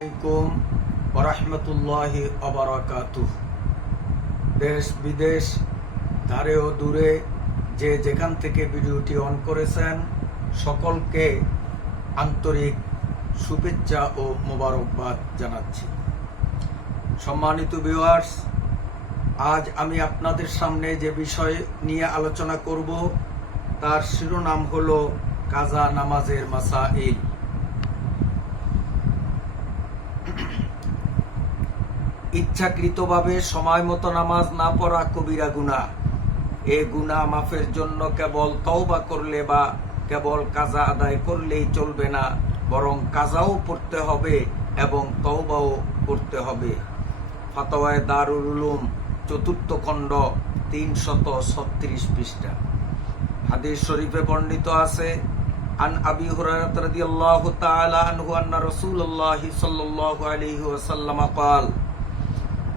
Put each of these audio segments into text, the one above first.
আলাইকুম ওরহমতুল্লাহি অবরাকাতুহ দেশ বিদেশ, ধারে ও দূরে যে যেখান থেকে ভিডিওটি অন করেছেন, সকলকে আন্তরিক শুভেচ্ছা ও মোবারকবাদ জানাচ্ছি। সম্মানিত ভিউয়ার্স আজ আমি আপনাদের সামনে যে বিষয় নিয়ে আলোচনা করব, তার শিরোনাম হলো কাজা নামাজের মাসাইল। ইচ্ছাকৃতভাবে সময় মতো নামাজ না পড়া কবিরা গুণা এ গুণা মাফের জন্য কেবল তওবা করলে বা কেবল কাজা আদায় করলেই চলবে না বরং কাজাও পড়তে হবে এবং তওবাও করতে হবে ফাতোয়ায় দারুল উলুম চতুর্থ খণ্ড তিন শত ছত্রিশ পৃষ্ঠা হাদিস শরীফে বর্ণিত আছে আন আবি হুরায়রা রাদিয়াল্লাহু তাআলা আনহু আন্না রাসূলুল্লাহি সাল্লাল্লাহু আলাইহি ওয়াসাল্লাম قال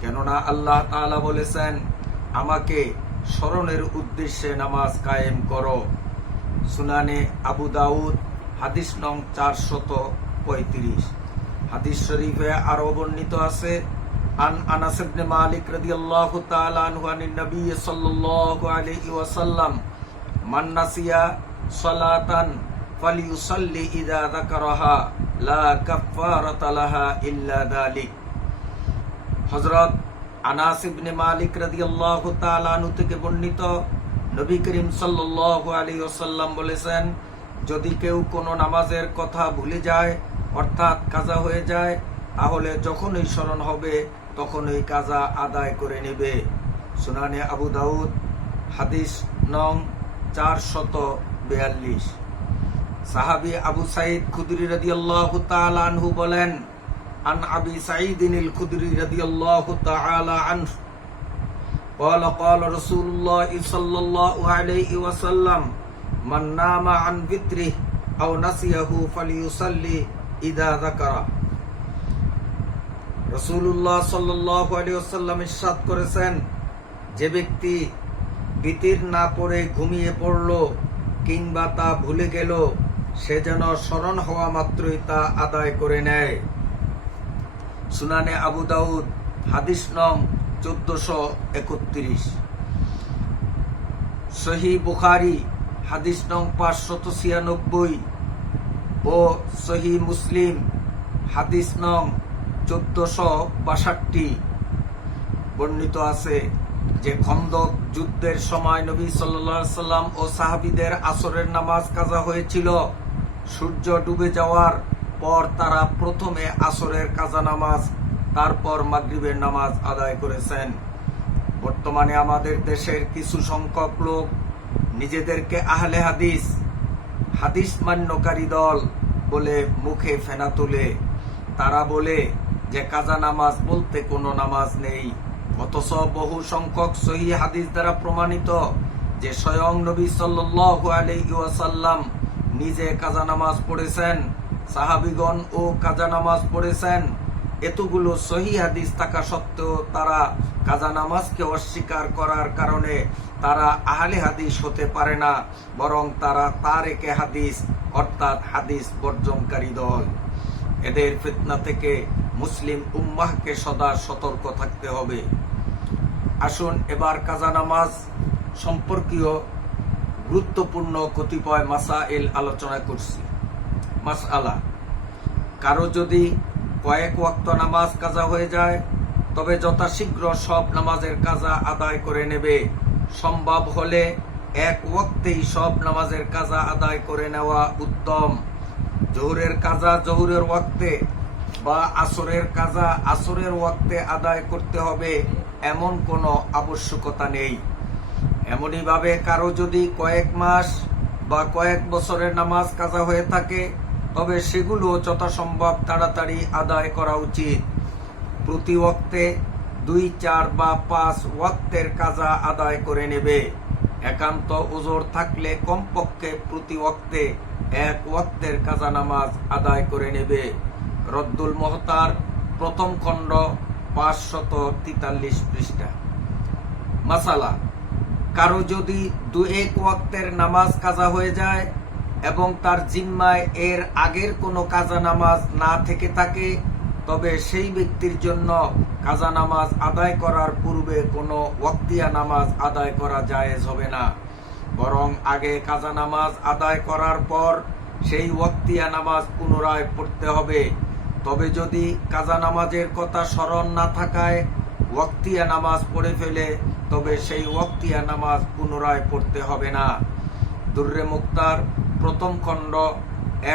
কেননা আল্লাহ তাআলা বলেছেন, আমাকে স্মরণের উদ্দেশ্যে নামাজ কায়েম করো। সুনানে আবু দাউদ, হাদিস নং চারশত পঁয়ত্রিশ। হাদিস শরীফে আরও বর্ণিত আছে, আন আনাস ইবনে মালিক রাদিয়াল্লাহু তাআলা আনহু আনিন নবী সাল্লাল্লাহু আলাইহি ওয়াসাল্লাম, মান নাসিয়া সালাতান ফালিয়ুসাল্লি ইযা যাকারাহা, লা কাফফারাতা লাহা ইল্লা যালিক হযরত আনাস ইবনে মালিক রাদিয়াল্লাহু তাআলা আনহু থেকে বর্ণিত নবী করিম সাল্লাল্লাহু আলাইহি ওয়াসাল্লাম বলেছেন, যদি কেউ কোনো নামাজের কথা ভুলে যায়, অর্থাৎ কাজা হয়ে যায়, তাহলে যখনই স্মরণ হবে, তখনই কাজা আদায় করে নেবে। সুনানে আবু দাউদ, হাদিস নং চার শত বেয়াল্লিশ। সাহাবি আবু সাইদ খুদরি রাদিয়াল্লাহু তাআলা আনহু বলেন عن أبي سعيد الخدري رضي الله تعالى عنه قال قال رسول الله صلى الله عليه وسلم من نام عن وتره أو نسيه فليصلي إذا ذكره রসুল্লাহ সাল্লাহ আলিয়াল্লাম ইসাদ করেছেন যে ব্যক্তি বিতির না পড়ে ঘুমিয়ে পড়ল কিংবা তা ভুলে গেল সে যেন স্মরণ হওয়া মাত্রই তা আদায় করে নেয় সুনানে আবু দাউদ, হাদিস নং চোদ্দশো একত্রিশ। সহি বুখারি, হাদিস নং পাঁচশত ছিয়ানব্বই ও সহি মুসলিম, হাদিস নং চোদ্দশো বাষট্টি। বর্ণিত আছে যে খন্দক যুদ্ধের সময় নবী সাল্লা সাল্লাম ও সাহাবিদের আসরের নামাজ কাজা হয়েছিল। সূর্য ডুবে যাওয়ার পর তারা প্রথমে আসরের কাজা নামাজ, তারপর মাগরিবের নামাজ আদায় করেছেন। বর্তমানে আমাদের দেশের কিছু সংখ্যক লোক নিজেদেরকে আহলে হাদিস হাদিস মান্যকারী দল বলে মুখে ফেনা তোলে। তারা বলে যে কাজা নামাজ বলতে কোনো নামাজ নেই, অথচ বহু সংখ্যক সহি হাদিস দ্বারা প্রমাণিত যে স্বয়ং নবী সাল্লু আলাইহি ওয়াসাল্লাম নিজে কাজা নামাজ পড়েছেন। সাহাবিগণ ও কাজা নামাজ পড়েছেন। এতগুলো সহি হাদিস থাকা সত্ত্বেও তারা কাজা নামাজকে অস্বীকার করার কারণে তারা আহলে হাদিস হতে পারে না, বরং তারা তার তারেকে হাদিস, অর্থাৎ হাদিস বর্জনকারী দল। এদের ফিতনা থেকে মুসলিম উম্মাহকে সদা সতর্ক থাকতে হবে। আসুন এবার কাজা নামাজ সম্পর্কীয় গুরুত্বপূর্ণ কতিপয় মাসা এল আলোচনা করছি। মাস আলা কারও যদি কয়েক ওয়াক্ত নামাজ কাজা হয়ে যায়, তবে যথাশীঘ্র সব নামাজের কাজা আদায় করে নেবে। সম্ভব হলে এক ওয়াক্তেই সব নামাজের কাজা আদায় করে নেওয়া উত্তম। জহুরের কাজা জহুরের ওয়াক্তে বা আসরের কাজা আসরের ওয়াক্তে আদায় করতে হবে এমন কোনো আবশ্যকতা নেই। এমনইভাবে কারও যদি কয়েক মাস বা কয়েক বছরের নামাজ কাজা হয়ে থাকে তবে সেগুলো যথাসম্ভব তাড়াতাড়ি আদায় করা উচিত। প্রতি ওয়াক্তে দুই, চার বা পাঁচ ওয়াক্তের কাজা আদায় করে নেবে। একান্ত ওজোর থাকলে কমপক্ষে প্রতি ওয়াক্তে এক ওয়াক্তের কাজা নামাজ আদায় করে নেবে। রদ্দুল মহতার প্রথম খণ্ড, পাঁচশত তেতাল্লিশ পৃষ্ঠা। মাসালা, কারও যদি দু এক ওয়াক্তের নামাজ কাজা হয়ে যায় এবং তার জিম্মায় এর আগের কোনো কাজা নামাজ না থেকে থাকে, তবে সেই ব্যক্তির জন্য কাজা নামাজ আদায় করার পূর্বে কোনো ওয়াক্তিয়া নামাজ আদায় করা জায়েজ হবে না। বরং আগে কাজা নামাজ আদায় করার পর সেই ওয়াক্তিয়া নামাজ পুনরায় পড়তে হবে। তবে যদি কাজা নামাজের কথা স্মরণ না থাকায় ওয়াক্তিয়া নামাজ পড়ে ফেলে, তবে সেই ওয়াক্তিয়া নামাজ পুনরায় পড়তে হবে না। দুর্রে মুক্তার প্রথম খণ্ড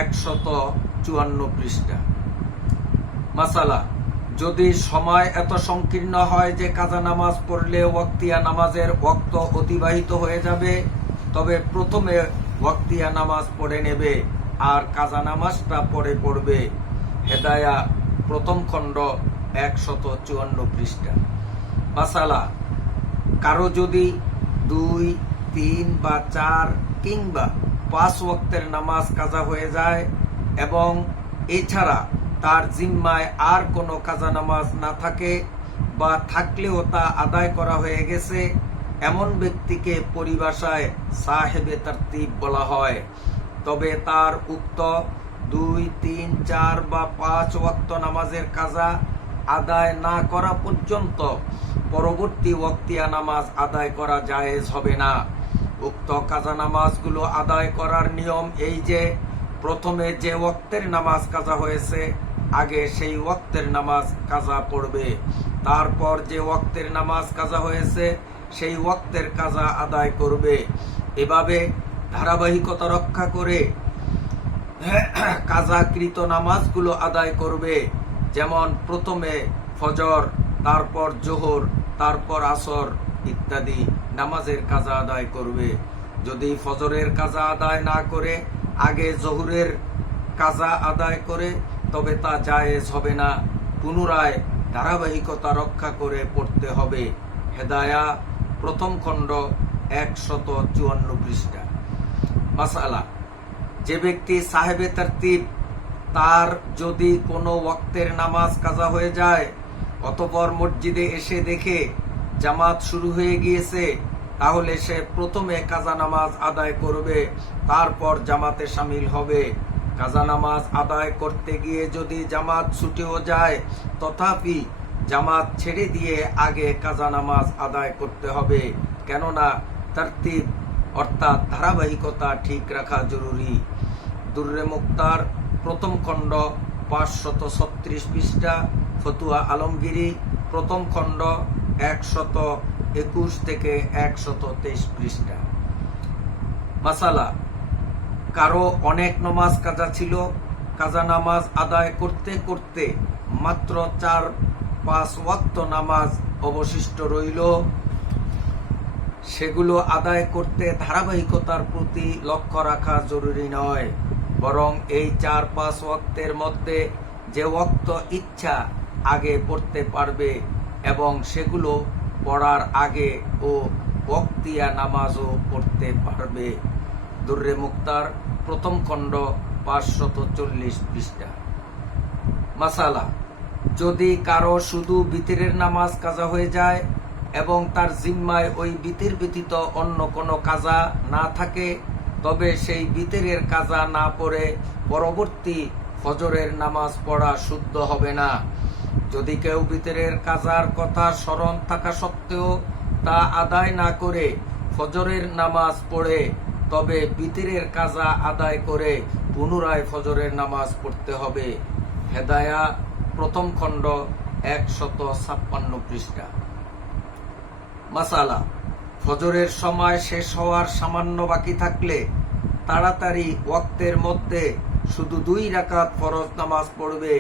একশত চুয়ান্ন পৃষ্ঠা। মাসালা, যদি সময় এত সংকীর্ণ হয় যে কাজা নামাজ পড়লে ওয়াক্তিয়া নামাজের ওক্ত অতিবাহিত হয়ে যাবে, তবে প্রথমে ওয়াক্তিয়া নামাজ পড়ে নেবে আর কাজা নামাজটা পরে পড়বে হেদায়া প্রথম খণ্ড একশত চুয়ান্ন পৃষ্ঠা। মাসালা, কারও যদি দুই, তিন বা চার কিংবা পাঁচ ওয়াক্তের নামাজ কাজা হয়ে যায় এবং এছাড়া তার জিম্মায় আর কোনো কাজা নামাজ না থাকে বা থাকলেও তা আদায় করা হয়ে গেছে, এমন ব্যক্তিকে পরিভাষায় সাহেবে তারতিব বলা হয়। তবে তার উক্ত দুই, তিন, চার বা পাঁচ ওয়াক্ত নামাজের কাজা আদায় না করা পর্যন্ত পরবর্তী ওয়াক্তিয়া নামাজ আদায় করা জায়েজ হবে না। উক্ত কাজা নামাজগুলো আদায় করার নিয়ম এই যে, প্রথমে যে ওক্তের নামাজ কাজা হয়েছে, আগে সেই ওক্তের নামাজ কাজা পড়বে। তারপর যে ওক্তের নামাজ কাজা হয়েছে, সেই ওক্তের কাজা আদায় করবে। এভাবে ধারাবাহিকতা রক্ষা করে কাজাকৃত নামাজগুলো আদায় করবে। যেমন প্রথমে ফজর, তারপর জোহর, তারপর আসর ইত্যাদি। নামাজের কাজা আদায় করবে। যদি ফজরের কাজা আদায় না করে, আগে জহুরের কাজা আদায় করে, তবে তা জায়েজ হবে না। পুনরায় ধারাবাহিকতা রক্ষা করে পড়তে হবে। হেদায়া, প্রথম খণ্ড, একশত চুয়ান্ন পৃষ্ঠা। মাসালা, যে ব্যক্তি সাহেবে তারতিব, তার যদি কোনো ওয়াক্তের নামাজ কাজা হয়ে যায়, অতপর মসজিদে এসে দেখে জামাত শুরু হয়ে গিয়েছে, তাহলে সে প্রথমে কাজা নামাজ আদায় করবে, তারপর জামাতে সামিল হবে। কাজা নামাজ আদায় করতে গিয়ে যদি জামাত ছুটেও যায়, তথাপি জামাত ছেড়ে দিয়ে আগে কাজা নামাজ আদায় করতে হবে। কেননা তারতিব অর্থাৎ ধারাবাহিকতা ঠিক রাখা জরুরি। দুর্রে মুক্তার প্রথম খণ্ড পাঁচশত ছত্রিশ পৃষ্ঠা, ফতুয়া আলমগিরি প্রথম খণ্ড একশত একুশ থেকে একশত তেইশ পৃষ্ঠা। মাসালা, কারও অনেক নমাজ কাজা ছিল, কাজা নামাজ আদায় করতে করতে মাত্র চার পাঁচ ওয়াক্ত নামাজ অবশিষ্ট রইল। সেগুলো আদায় করতে ধারাবাহিকতার প্রতি লক্ষ্য রাখা জরুরি নয়, বরং এই চার পাঁচ ওয়াক্তের মধ্যে যে ওয়াক্ত ইচ্ছা আগে পড়তে পারবে এবং সেগুলো পড়ার আগে ও বক্তিয়া নামাজও পড়তে পারবে। দুর্রে মুক্তার প্রথম খণ্ড পাঁচশত চল্লিশ পৃষ্ঠা। মাসালা, যদি কারও শুধু বিতিরের নামাজ কাজা হয়ে যায় এবং তার জিম্মায় ওই বিতির ব্যতীত অন্য কোনো কাজা না থাকে, তবে সেই বিতিরের কাজা না পড়ে পরবর্তী ফজরের নামাজ পড়া শুদ্ধ হবে না। যদি কেউ বিতরের কাজার কথা স্মরণ থাকা সত্ত্বেও তা আদায় না করে, ফজরের নামাজ পড়ে, তবে বিতিরের কাজা আদায় করে, পুনরায় ফজরের নামাজ পড়তে হবে। হেদায়া, প্রথম খণ্ড, একশত ছাপ্পান্ন পৃষ্ঠা। মাসালা, ফজরের সময় শেষ হওয়ার সামান্য বাকি থাকলে তাড়াতাড়ি ওয়াক্তের মধ্যে শুধু দুই রাকাত ফরজ নামাজ পড়বে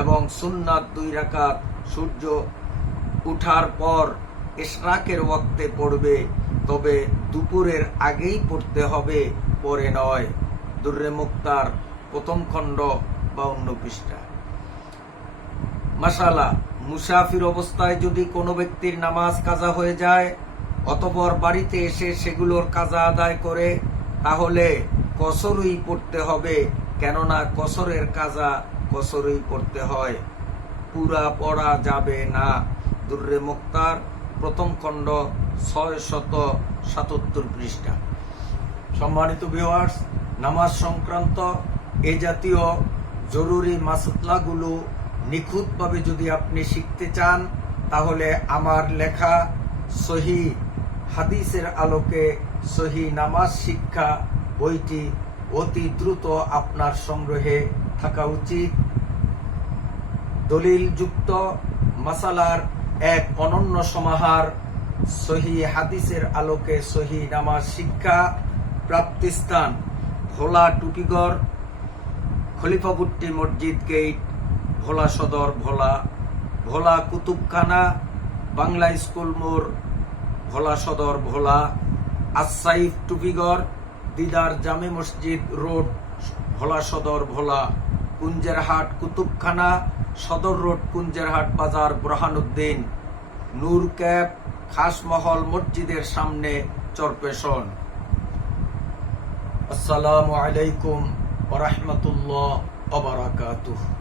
এবং সুন্নাত দুই রাকাত, সূর্য উঠার পর ইশরাকের ওয়াক্তে পড়বে, তবে দুপুরের আগেই পড়তে হবে, পরে নয়। দুর্রে মুক্তার প্রথম খণ্ড বা অন্য পৃষ্ঠা। মাসালা মুসাফির অবস্থায় যদি কোনো ব্যক্তির নামাজ কাজা হয়ে যায়, অতপর বাড়িতে এসে সেগুলোর কাজা আদায় করে, তাহলে কসরই পড়তে হবে, কেননা কসরের কাজা কসরই পড়তে হয়। পুরা পড়া যাবে না। দুর্রে মুক্তার প্রথম খণ্ড ছয় শত সাতাত্তর পৃষ্ঠা। সম্মানিত ভিউয়ার্স নামাজ সংক্রান্ত এ জাতীয় জরুরি মাসলাগুলো নিখুঁতভাবে যদি আপনি শিখতে চান, তাহলে আমার লেখা সহি হাদিসের আলোকে সহি নামাজ শিক্ষা বইটি অতি দ্রুত আপনার সংগ্রহে থাকা উচিত। দলিলযুক্ত মাসালার এক অনন্য সমাহার, সহি হাদিসের আলোকে সহি নামাজ শিক্ষা প্রাপ্তিস্থান ভোলা টুপিগড় খলিফাপুট্টি মসজিদ গেট, ভোলা সদর, ভোলা ভোলা কুতুবখানা, বাংলা স্কুল মোড়, ভোলা সদর, ভোলা আসাইফ টুপিগড়, দিদার জামে মসজিদ রোড, ভোলা সদর, ভোলা, কুঞ্জেরহাট কুতুবখানা সদর রোড, কুঞ্জেরহাট বাজার, বুরহানুদ্দিন। নূর ক্যাব, খাসমহল মসজিদের সামনে চরপেশন। আসসালামু আলাইকুম ওরহমতুল্লাহ ওবরাকাতুহ